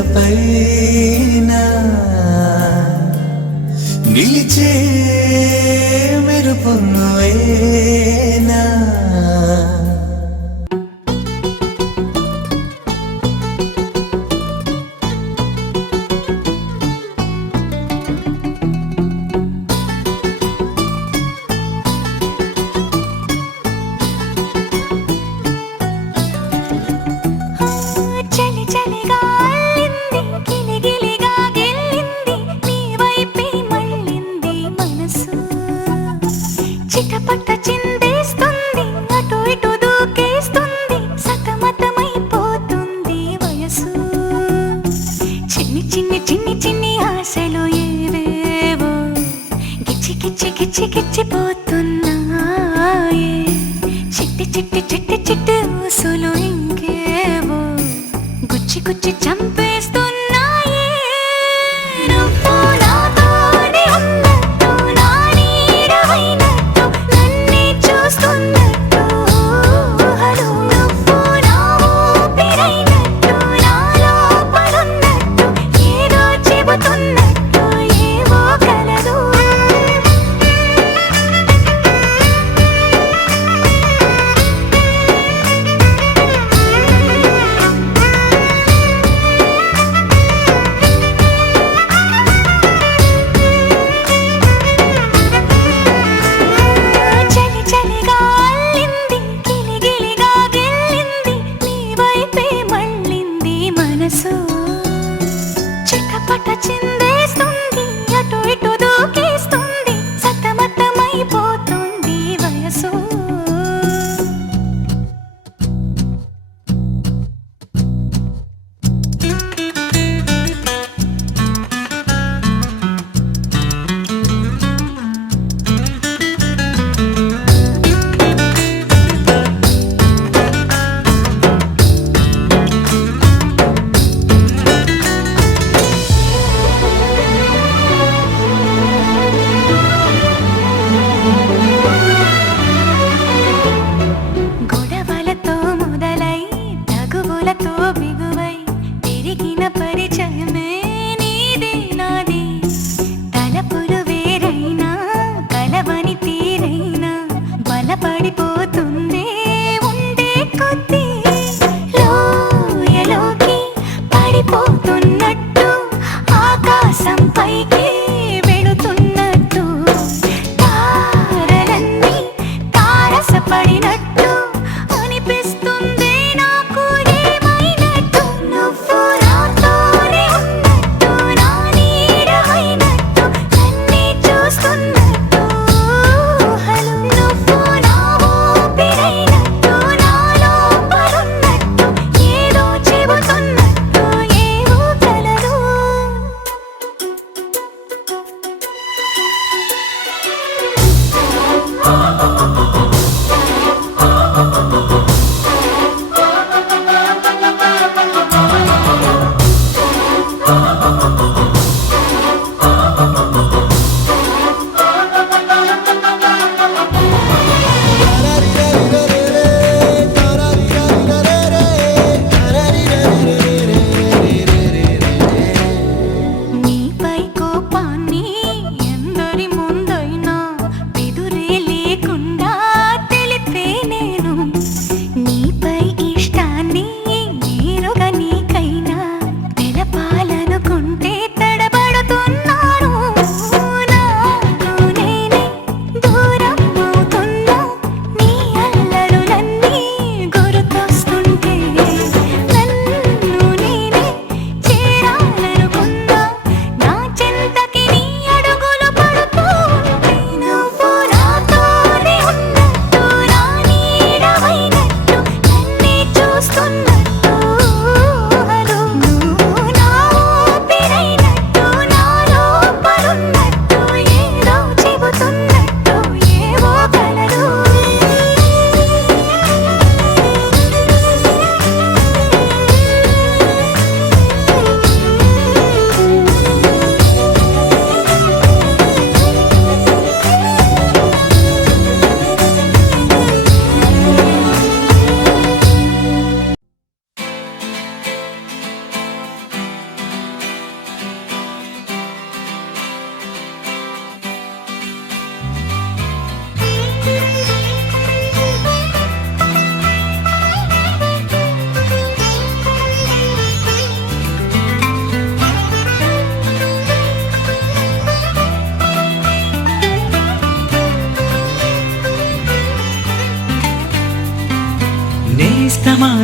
తెరపైన నిలిచే మెరుపు నువ్వేనా చిటపట చిందేస్తుంది అటు ఇటు దూకేస్తుంది సతమతమైపోతుంది వయసు చిన్ని చిన్ని చిన్ని చిన్ని ఆశలు ఏవేవో గిచ్చి గిచ్చి గిచ్చి గిచ్చిపోతున్నాయే చిట్టి చిట్టి చిట్టి చిట్టి ఊసులు ఇంకేవో గుచ్చి గుచ్చి చంపేస్తున్నాయే నువ్వు నాతోనే ఉన్నట్టు నా నీడవైనట్టు నన్నే చూస్తున్నట్టు ఊహలు నువ్వు నా ఊపిరైనట్టు నా లోపలున్నట్టు ఏదో చెబుతున్నట్టు ఏవో కలదు చలి చలిగా అల్లింది గిలిగిలిగా గిల్లింది నీ వైపే మళ్ళింది మనసు చిటపట చిందేస్తుంది అటు ఇటు దూకేస్తుంది సతమతమైపోతుంది వయసు గొడవలతో మొదలై తగువులతో బిగువై పెరిగిన పరిచయమే నీది నాది తలపులు వేరైనా కలవని తీరైనా బలపడిపోతుంది ఉండే కొద్దీ లోయలోకి పడిపోతున్నట్టు ఆకాశం పైకి వెళుతున్నట్టు తారలన్నీ తారసపడినట్టు అనిపిస్తుంది నాకు ఏమైనట్టు నువ్వు నాతోనే ఉన్నట్టు నా నీడవైనట్టు నన్నే చూస్తున్నట్టు ఊహలు నువ్వు నా ఊపిరైనట్టు నా లోపలున్నట్టు ఏదో చెబుతున్నట్టు ఏవో కలదు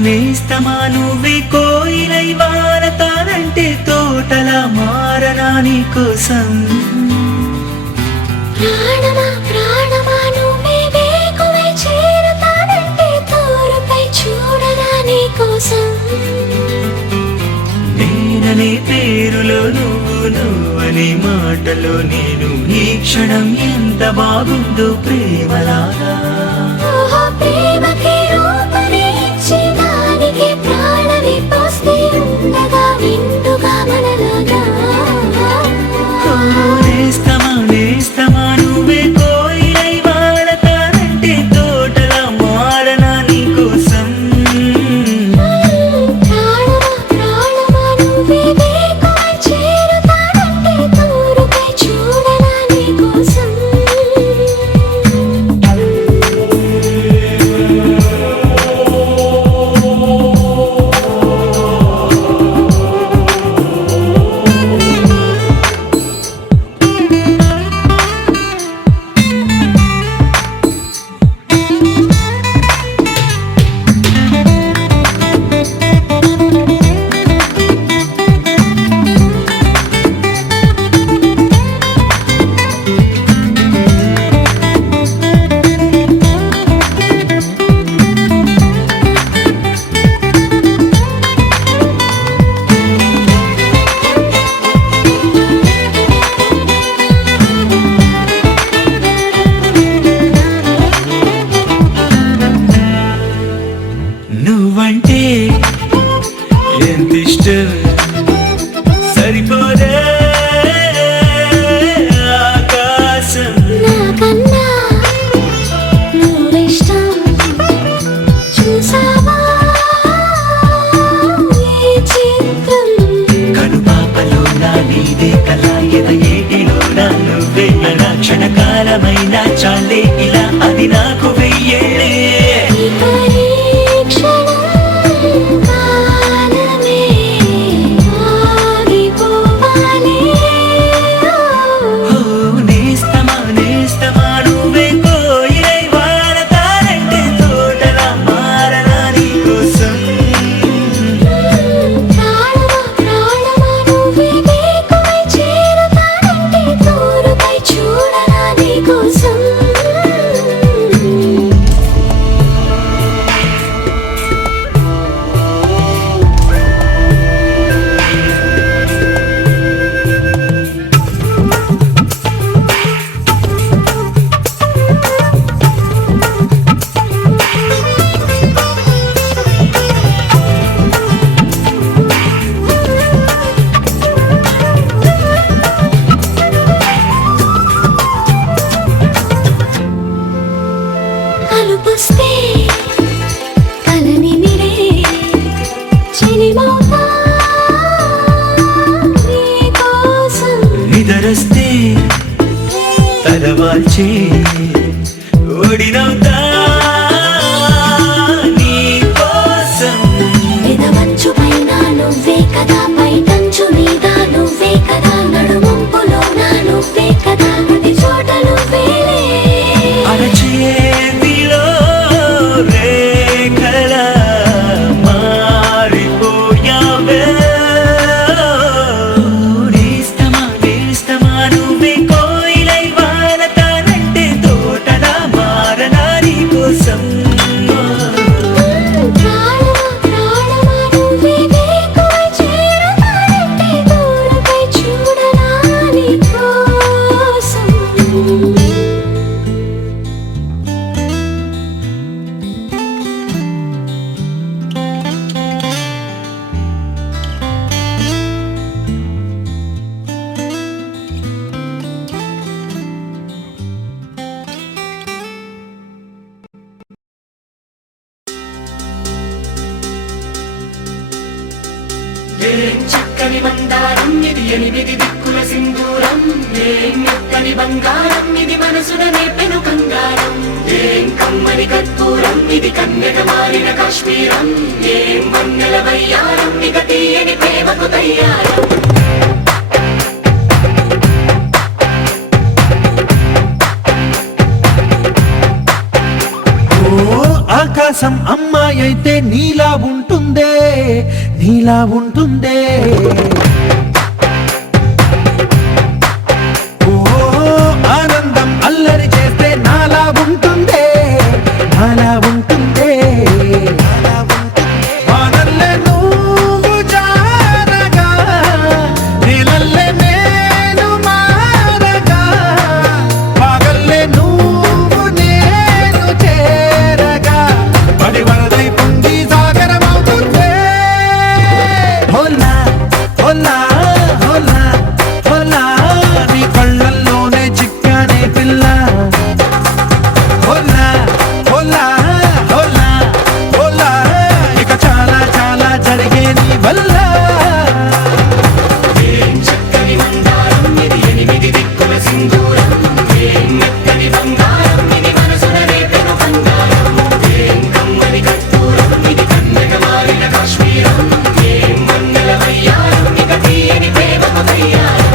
నేస్తమా నువ్వే కోయిలై వారతానంటే తోటలా మారనా నీ కోసం. ప్రాణమా ప్రాణమా నువ్వే వేకువై చేరతానంటే తోరుపై చూడనా నీ కోసం. నేననే పేరులో నువ్వనే మాటలో నేను ఈ క్షణం ఎంత బాగుందో ప్రేమలాగా. ఓహో ప్రేమకి రూపమే ఇచ్చి దానికి ప్రాణమి పోస్తే ఉండగా నిండుగా మనలాగా. నేస్తమా నువ్వే కోయిలై వాడతానంటే తోటలా మారనా నీ కోసం. ప్రాణమా ప్రాణమా నువ్వే వేకువై చేరతానంటే తోరుపై చూడనా నీ కోసం. నువ్వంటే ఎంత ఇష్టం సరిపోదే ఆకాశం. నాకన్నా నువ్విష్టం చూసావా ఈ చిత్రం. కనుపాపలో నా నీదే కళ ఏటిలో నా నువ్వే నా క్షణకాలమైన చాలే ఇలా అది నాకు వెయ్యేళ్ళే. ఈ పరీక్షణం కాలమే ఆగిపోవాలి. ఓ నేస్తమా నువ్వే కోయిలై వాడతానంటే తోటలా మారనా నీ కోసం. ప్రాణమా ప్రాణమా నువ్వే వేకువై చేరతానంటే తోరుపై చూడనా నీ కోసం. అలుపుస్తే కలని నిరే చెలిమౌతా నీ కోసం. నిదరస్తే తలవాల్చే ఓడినవుతా నీ కోసం. పెదవంచు పైన నువ్వే కదా పైటంచు మీద నువ్వే కదా నడుమంపులో నా నువ్వే కదా ప్రతి చోట నువ్వేలే. అరచేతిలో రేఖల మారిపోయావే. నేస్తమా నువ్వే కోయిలై వాడతానంటే తోటలా మారనా నీ కోసం. ప్రాణమా ప్రాణమా నువ్వే వేకువై చేరతానంటే తోరుపై చూడనా నీ కోసం. ఏం చక్కని మందారం ఇది ఎనిమిది దిక్కుల సింధూరం. ఏం మెత్తని బంగారం ఇది మనసున నేపెను కంగారం. ఏం కమ్మని కర్పూరం ఇది కన్యక మారిన కాశ్మీరం. ఏం వన్నెల వయ్యారం ఇక తీయని ప్రేమకు తయ్యారం. ఆకాశం అమ్మాయ అయితే నీలా ఉంటుందే, నీలా ఉంటుందే. ఓ ఆనందం అల్లరి చేస్తే నాలా ఉంటుందే, నాలా ఉంటుందే. వానల్లే నువ్వు జారగా, నీలల్లే నేను మారగా, పగల్లే నువ్వు నేను చేరగా, పడి వరదై పొంగి సాగరమవుతుందే. హోలా హోలా హోలా హోలా, నీ కళ్ళల్లోనే చిక్కానే పిల్ల. హోలా హోలా హోలా హోలా, ఇక చాలా చాలా జరిగే నీ వల్ల. ఏం చక్కని మందారం ఇది ఎనిమిది దిక్కుల సింధూరం, ఏం మెత్తని బంగారం ఇది మనసున రేపెను బంగారం, ఏం కమ్మని కర్పూరం ఇది కన్నెగ మారిన కాశ్మీరం, ఏం మంగళ వయ్యారం ఇక తీయని ప్రేమకు తయ్యారం.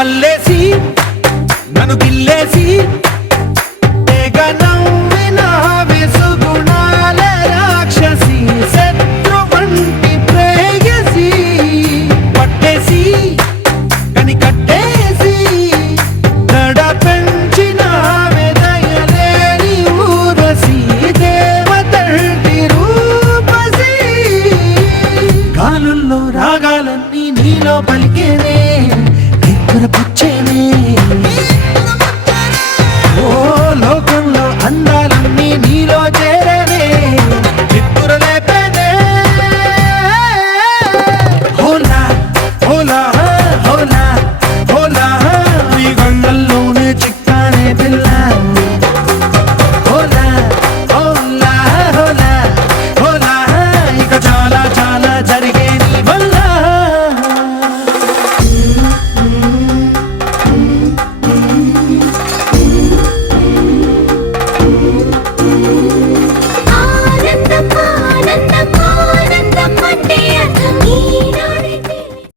అల్లేసి నన్ను గిల్లేసి తెగ నవ్విన విసుగుణాల రాక్షసి, శత్రు వంటి ప్రేయసి, పట్టేసి కని కట్టేసి దడ పెంచిన దయలేని ఊరసి, దేవతంటి రూపసి. గాలుల్లో రాగాలన్నీ నీలో పలికేనే, నిద్ర పుచ్చేనే.